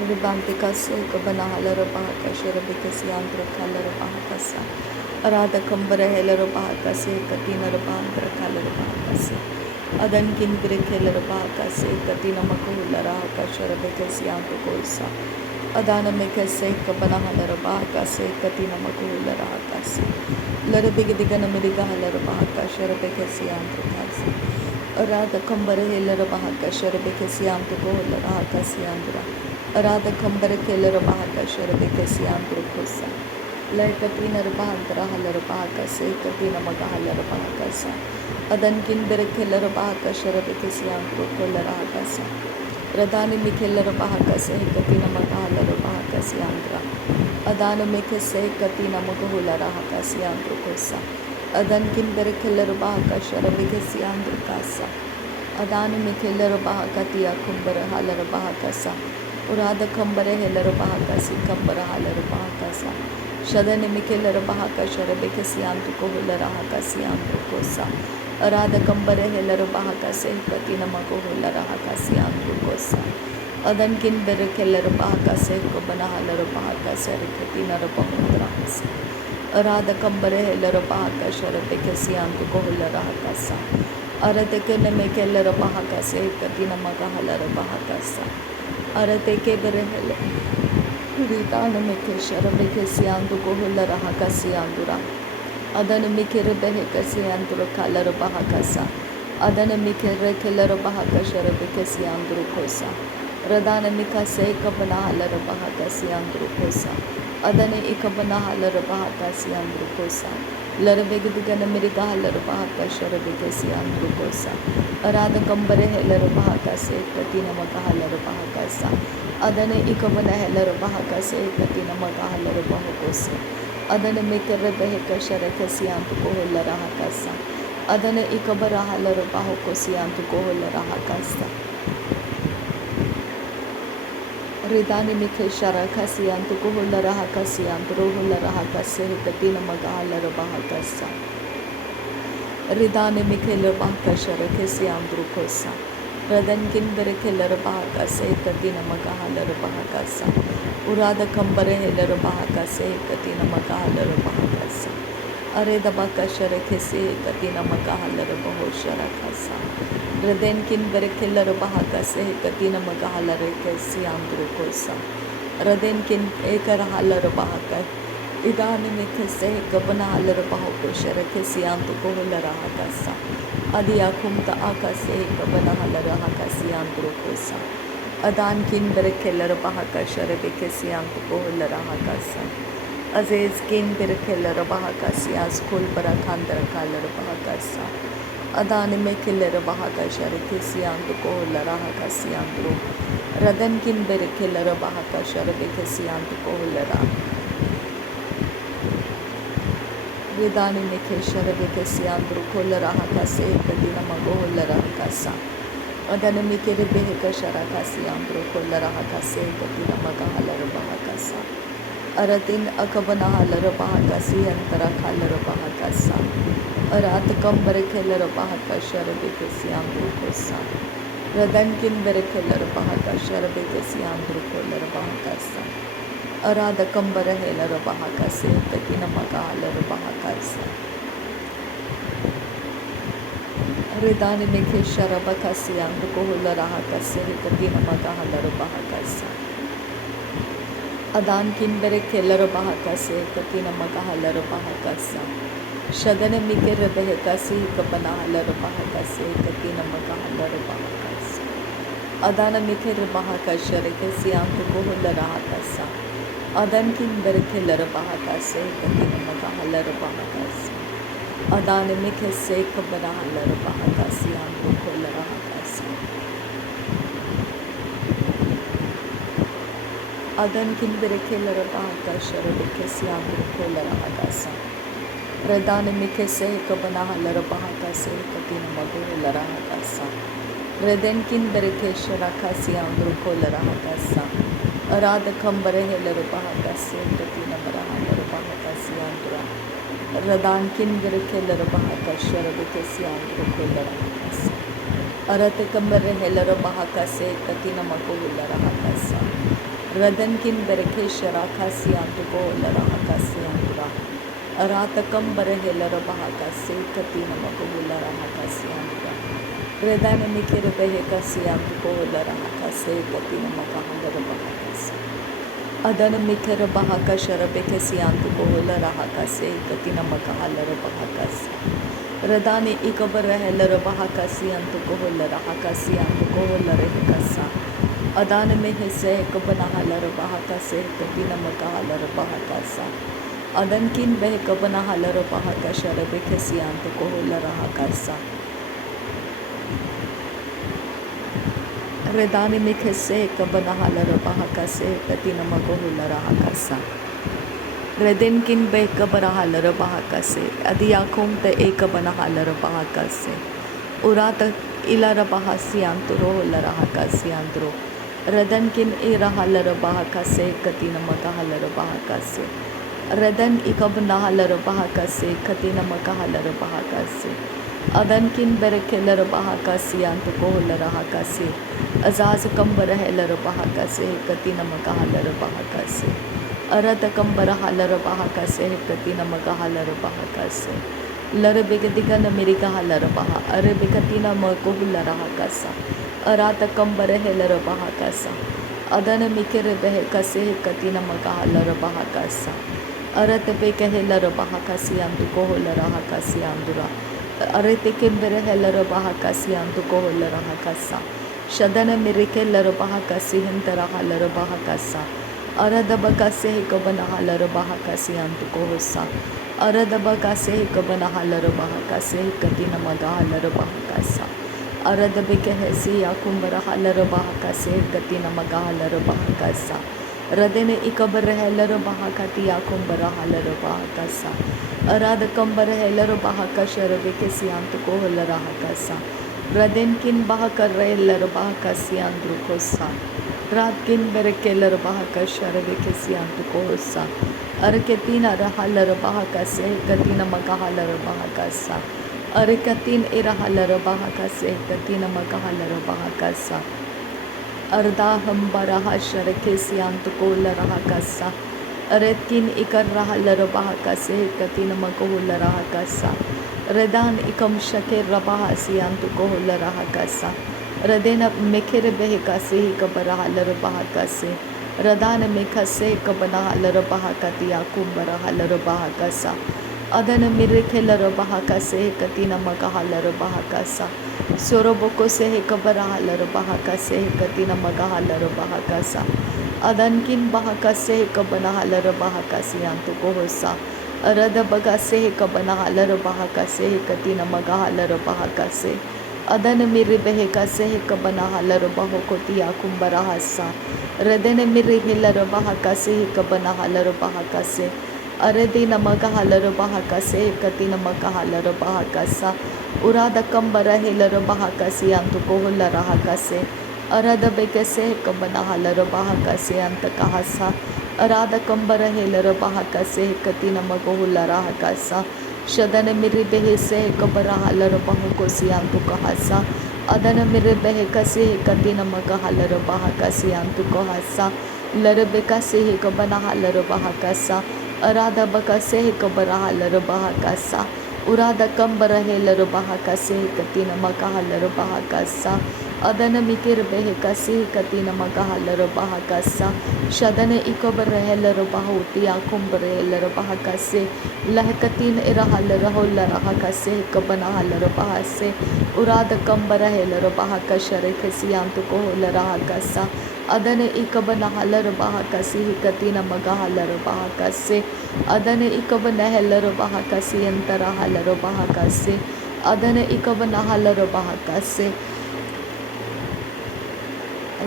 Ribantikase Kabanahala Bahakasha Rabikasiandra Kalara Bahakasa Arada Kambara Helara Bahakase Katina Rabandra Kalara Bahakase Adankin Brikela Bahakase Katina Makuhula Rahakasha Rabikasiandra Kosa Adana Mikase Kabanahala Bahakase Katina Makuhula Rahakase Larabigadigana Midigahala Bahakasha Rabikasiandra Kasi Arada Kambara Helara Bahakasha Rabikasiandra Kola Rahakasiandra Arada Kambara Keller Bahaka Sharabekasiandru Kosa. Laikatina Bahantara Halar Bahakase, Katina Magahalar Bahakasa. Adankin Berekeller Bahaka Sharabekasiandru Kola Rahakasa. Radani Mikeller Bahakase, Katina Magahalar Bahakasiandra. Adana Mikase, Katina Magahula Rahakasiandru Kosa. Adankin Berekeller Bahaka Sharabekasiandru Kasa. Adana Mikeller Bahakatia Kumbara Halar Bahakasa. Urada Kambare Heller Bahakasi Kambara Halar Bahakasa Shadani Mikeller Bahaka Sharabekasiantu Kohula Rahakasiantu Kosa Arada Kambare Heller Bahakase Katina Makohula Rahakasiantu Kosa Adankin Berekeller Bahakase Kobana Halar Bahakase Katina Rabahudrahasa Arada Kambare Heller Bahaka Sharabekasiantu Kohula Rahakasa Aradekene Mikeller Bahakase Katina Magahalar Bahakasa Arateke berehele Ritana Mekeshara Bekesiandu Kohula Rahakasiandura Adana Mikere Behekasiandura Kalara Bahakasa Adana Mikere Keller Bahakashara Bekesiandru Kosa Radana Mikase Kabana Halara Bahakasiandru Kosa Adana Ikabana Halara Bahakasiandru Kosa Larabegadigana Mirika Halara Bahakashara Bekesiandru Kosa Arada Kambare Heller Bahakase Katina Magahalar Bahakasa Adana Ikabana Heller Bahakase Katina Magahalar Bahakose Adana Mikere Beheka Sharakasiantu Kohula Rahakasa Adana Ikabara Halar Bahakosiantu Kohula Rahakasa Ridani Mike Sharakasiantu Kohula Rahakasiantu Rohula Rahakase Katina Magahalar Bahakasa Ridane Mikela Bahaka Sharakasiandru Kosa Radankin Berekeller Bahakase Katina Magahalar Bahakasa Urada Kambare Heller Bahakase Katina Magahalar Bahakasa Areda Baka Sharakase Katina Magahalar Bahosharakasa Radenkin Berekeller Bahakase Katina Magahalar Kasiandru Kosa Radenkin Ekar Halar Bahaka Idani Mikase Gabana Halar Bahako Sharakasiantu Kohula Rahakasa Adia Kumta Akase Gabana Halar Hakasiandru Kosa Adankin Berekeller Bahaka Sharakasiantu Kohula Rahakasa Aziz Kin Berekeller Bahakasias Kulbara Kandra Kalar Bahakasa Adani Mekeller Bahaka Sharakasiantu Kohula Rahakasiandru Radankin Berekeller Bahaka Sharakasiantu Kohula Rahakasa Ridani Mikeshara Bekasiandru Kola Rahakase Katina Magola Rahakasa Adana Mikere Beheka Sharakasiandru Kola Rahakase Katina Magahala Bahakasa Aratin Akabana Halar Bahakasi Antara Kalar Bahakasa Arat Kambare Keller Bahaka Sharabekasiandru Kosa Radankin Berekeller Bahaka Sharabekasiandru Kola Bahakasa Arada Kambara Heller Bahakase Katina Magahalar Bahakasa Ridani Mikeshara Bakasiandu Kohula Rahakase Katina Magahalar Bahakasa Adankin Berekeller Bahakase Katina Magahalar Bahakasa Shadana Mikere Behekasi Kabana Halar Bahakase Katina Magahalar Bahakasa Adana Mikere Bahakasharakasiandu Kohula Rahakasa Adankin Berekeller Bahakase Katina Magahalar Bahakasa Adana Mikase Kabana Halar Bahakasiandu Kohula Rahakasa Adankin Berekeller Bahakasharakasiandu Kohula Rahakasa Radana Mikase Kabana Halar Bahakase Katina Magahalar Rahakasa Radenkin Berekeshara Kasiandru Kohula Rahakasa Arada Kambare Heller Bahakase Katina Magahalar Bahakasiandra Radankin Berekeller Bahakashara Bekasiandru Kohula Rahakasa Arate Kambare Heller Bahakase Katina Magahalar Rahakasa Radan kin bereke sharakasi antuko larakasi andura. Aratakam barahela rabahakasi katina makuhula rahakasi andura. Redane mikere behekasi antuko larakasi katina makahala rabahakasi. Adana mikere bahaka sharabekasi antuko larakasi katina makahala rabahakasi. Radani ikabarahela rabahakasi antuko larakasi antuko larekasa. Adana में हिस्से कबनाहला रबाहका से कतीना मकाहला रबाहका अदन किन बह कबनाहला रबाहका शरब खसियांत को लराहका सा रदाने में हिस्से कबनाहला रबाहका से कतीना मको लराहका सा रदन किन बह कबनाहला रबाहका से अदियाकुम ते एक बनाहला रबाहका से उरात इला रबाहसियांत रो लराहका सियांद्रो रदन किन इराहल रबाहका से कतीन मकाहल रबाहका से रदन इकब नाहल रबाहका से कतीन मकाहल रबाहका से अदन किन बरखेल रबाहका सियांत कोहल रहाका से अजाज कम्बर हेल रबाहका से कतीन मकाहल रबाहका से अरद कम्बर हल रबाहका से कतीन मकाहल रबाहका से लर बेगदिगन मेरी कहल रबाह अरे बेकतीन मकोहल रहाका सा अरात कम्बर हेल रबाहका सा अदन मिकर बह कसे कतीन मकाहल रबाहका सा अरत पे कहल रबाहका सियांतु कोहल रहाका सियांदुरा अरत किम्बर हेल रबाहका सियांतु कोहल रहाका सा शदन मिरिके लरबाहका सिहंतरा हल रबाहका सा अरद बकसे कबन हल रबाहका सियांतु कोहसा अरद बकसे कबन हल रबाहका से कतीन मकाहल रबाहका सा अरद बेकहसी याकुम्बर हल रबाहका से कतीन मकाहल रबाहका सा रदने इकबर हेल रबाहका तियाकुम्बर हल रबाहका सा अराद कम्बर हेल रबाहका शरबे के सियांत को हल रहाका सा रदन किन बाह कर रहे लरबाहका सियांद्रु को सा रात किन बरके लरबाहका शरबे के सियांत को सा अर के तीन रहल रबाहका से कतीन मकाहल रबाहका सा अरे कतीन इराहल रबाहका से कतीन मकाहल रबाहका सा अर्दा हम बराह शरके सियांत को लराहका सा अरे किन इकर रहल रबाहका से कतीन मको लराहका सा रदान इकम शके रबाह सियांत को लराहका सा रदेन मेखेर बेहका से कबराहल रबाहका से रदान मेखा से कबनाहल रबाहका तिया कुम्बराहल रबाहका सा अदन मिरखेल रबाहका से कतीन मकाहल रबाहका सा सोरबको से कबराहल रबाहका से कतीन मकाहल रबाहका सा अदन किन बाहका से कबनाहल रबाहका सियांतु को होसा अरद बगा से कबनाहल रबाहका से कतीन मकाहल रबाहका से अदन मिर बहका से कबनाहल रबाह को तिया कुम्बराह सा रदन मिर हिल रबाहका से कबनाहल रबाहका से अरदी नमकाहल रबाहका से कतीन मकाहल रबाहका सा उराद कम्बर हेल रबाहका सियांतु को हल रहाका से अरद बेके से कबनाहल रबाहका से अंत कहा सा अराद कम्बर हेल रबाहका से कतीन मगोहल रहाका सा शदन मिर बेह से कबराहल रबाह को सियांतु कहा सा अदन मिर बेह कसे कतीन मकाहल रबाहका सियांतु कहा सा लरबेका से कबनाहल रबाहका सा अरादा बका से कबराहल रबाहका सा उरादा कम्बर हेल रबाहका से कतीन मकाहल रबाहका सा अदन मिकिर बेहका से कतीन मकाहल रबाहका सा शदन इकबर हेल रबाह तिया कुम्बर हेल रबाहका से लहकतीन इराहल रहोल रहाका से कबनाहल रबाह से उराद कम्बर हेल रबाहका शरख सियांत को होल रहाका सा अदन इकबनाहल रबाहका से कतीन मकाहल रबाहका से अदन इकबनहल रबाहका से अंतराहल रबाहका से अदन इकबनाहल रबाहका से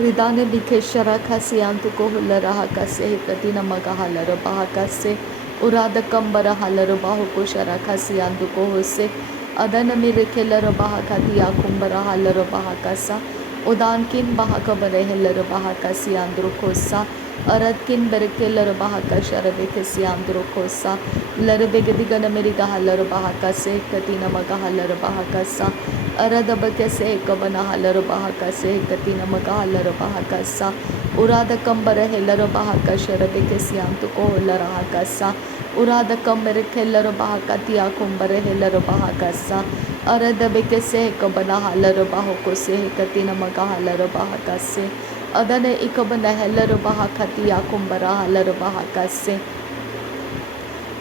रिदान बिखे शराखा सियांत को हल रहाका से कतीन मकाहल रबाहका से उराद कम्बर हल रबाह को शराखा सियांत को हो से अदन मिर खेल रबाहका तिया कुम्बर हल रबाहका सा उदान किन बाहका बरहल रबाहका सियांद्रो खोसा अरद किन बरके लरबाहका शरबे के सियांद्रो खोसा लरबेगदिगन मेरी गहल रबाहका से कतीन मकाहल रबाहका सा अरद बके से कबना हल रबाहका से कतीन मकाहल रबाहका सा Urada kambara helaro bahaka sharabe kesiantu kohola rahakasa. Urada kambere kelaro bahaka tia kumbare helaro bahakasa. Arada bekese kabana halaro bahoko se katina maga halaro bahakase. Adane ikabana helaro bahaka tia kumbara halaro bahakase.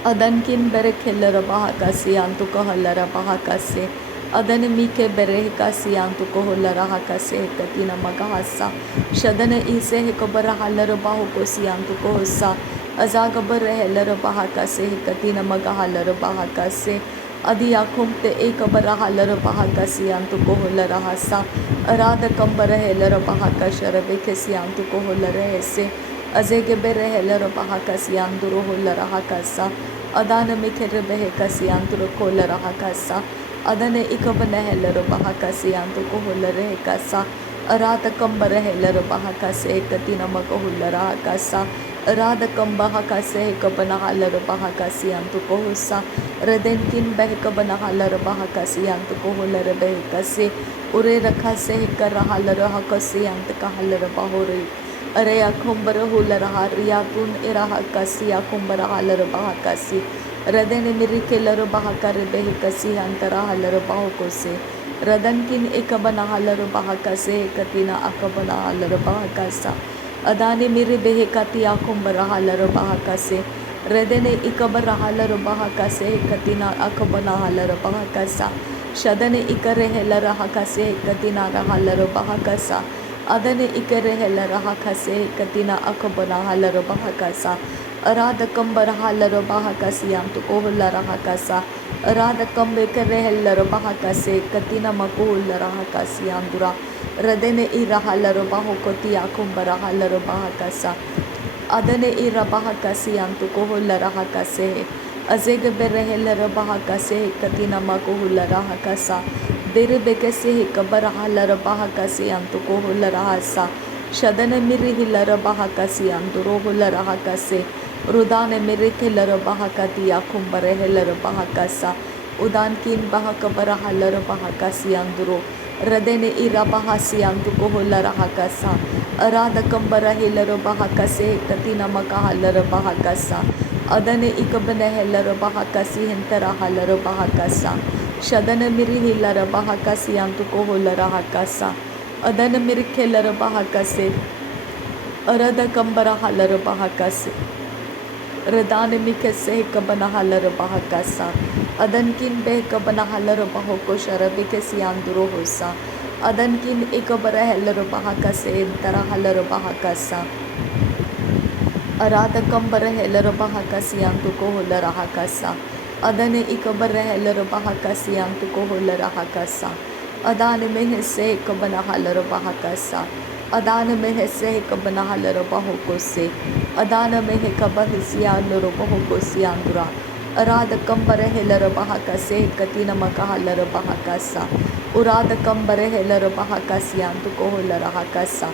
Adankin bere kellara bahakasi antuko hallara bahakase. Adane mike bere kasi antuko hallara hakase katina magahasa. Shadane ise hekobara hallara bahukosi antuko hosa. Azagabare hellara bahakase katina magahallara bahakase. Adi akumte ekabara hallara bahakasi antuko hallara hasa. Arada kambara hellara bahakashara bekesi antuko hallara hese. Azege bere hellara bahakasi anduro hallara hakasa. Adana mikere behe kasi anturo kolara hakasa. Adane ikabane helero bahakasi antuko holare kasa. Arada kambara helero bahakase katina makohulara hakasa. Arada kamba hakase kabana halero bahakasi antuko hosa. Redenkin behe kabana halero bahakasi antuko holare behe kasi. Ure rakase kara halero hakasi antuka halero bahore. Are akumbara hulara hariyatun iraha kasi akumbara halara bahakasi. Radene mirikelara bahakare behikasi antara halara bahokose. Radankin ekabana halara bahakase katina akabana halara bahakasa. Adani miri behikati akumbara halara bahakase. Radene ikabara halara bahakase katina akabana halara bahakasa. Shadane ikare helara hakase katina halara bahakasa. Adane ikere hellara hakase katina akabana halara bahakasa. Arada kambara halara bahakasi antu kohulara hakasa. Arada kambe kere hellara bahakase katina makohulara hakasi andura. Radene ira halara bahokoti akumbara halara bahakasa. Adane ira bahakasi antu kohulara hakase. Azege bere hellara bahakase katina makohulara hakasa. Dere bekese kabara halara bahakasi antuko hulara hasa. Shadane miri hilara bahakasi anturo hulara hakase. Rudane miri hilara bahakati akumbare hilara bahakasa. Udankin bahakabara halara bahakasi anduro. Radene ira bahasi antuko hulara hakasa. Arada kambara hilara bahakase katina maka halara bahakasa. Adane ikabane hilara bahakasi hentara halara bahakasa. Shadana miri hilara bahakasi antuko holara hakasa. Adana miri kelara bahakase. Arada kambara halara bahakase. Radane mikase kabana halara bahakasa. Adankin be kabana halara bahoko sharabikasi anduro hosa. Adankin ikabara halara bahakase entara halara bahakasa. Arada kambara halara bahakasi antuko holara hakasa. Adane ikabara hellara bahakasi antuko holara hakasa. Adane mehese kabana halara bahakasa. Adane mehese kabana halara bahokose. Adana mehe kabahisi aloro bahokosi andura. Arada kambara hellara bahakase katina maka halara bahakasa. Urada kambara hellara bahakasi antuko holara hakasa.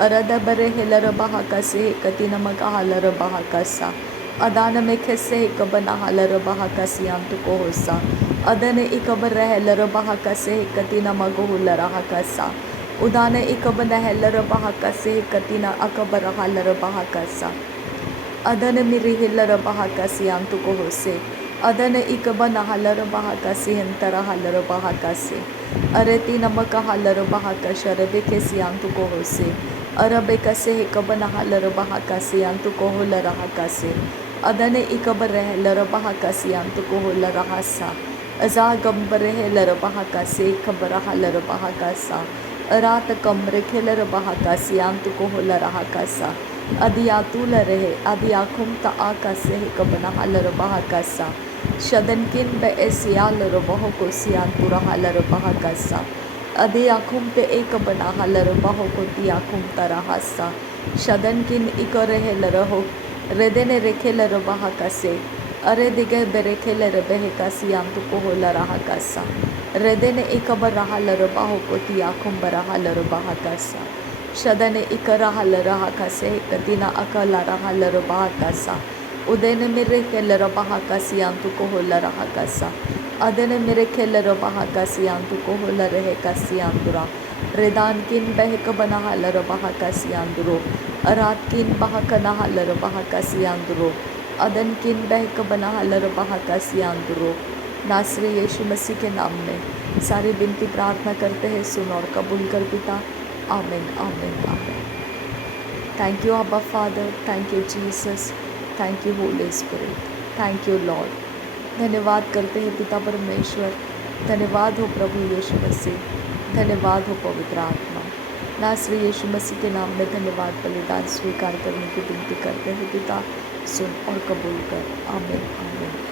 Arada bare hellara bahakase katina maka halara bahakasa. Adana mekese kabana halara bahakasi antuko hosa. Adane ikabara hellara bahakase katina magohulara hakasa. Udane ikabana hellara bahakase katina akabara halara bahakasa. Adane miri hellara bahakasi antuko hose. Adane ikabana halara bahakasi hentara halara bahakase. Areti namaka halara bahakashara bekesi antuko hose. Arabekase kabana halara bahakasi antuko holara hakase. Adane ikabare hellara bahakasi antuko holara hasa. Azagambare hellara bahakasi kabara halara bahakasa. Arata kamre hellara bahakasi antuko holara hakasa. Adiyatula rehe adiyakumta akase kabana halara bahakasa. Shadankin be esialara bahokosi antura halara bahakasa. Adiyakumte ekabana halara bahokoti akumta rahasa. Shadankin ikore hellara ho. Redene rekelera bahakase. Are dige berekelera behekasi antuko holara hakasa. Redene ikabara halara bahokoti akumbara halara bahakasa. Shadane ikara halara hakase katina akalara halara bahakasa. Udene mirekelera bahakasi antuko holara hakasa. Adene mirekelera bahakasi antuko holara hekasi andura. Redan kin behek banahalar bahakasiandro. Arat kin bahakanahalar bahakasiandro. अदन किन बहक बना huller bahakasiandro. नासरी यीशु मसीह के नाम में सारी विनती प्रार्थना करते हैं, सुन और कबूल कर पिता। आमीन आमीन आमीन। थैंक यू अब्बा father, thank you Jesus, thank you Holi spirit, thank you Lord. धन्यवाद करते हैं पिता परमेश्वर, धन्यवाद हो प्रभु यीशु मसीह, धन्यवाद हो पवित्र आत्मा। नासरी यीशु मसीह के नाम में धन्यवाद बलिदान स्वीकार करने की विनती करते हैं पिता, सुन और कबूल कर। आमीन आमीन।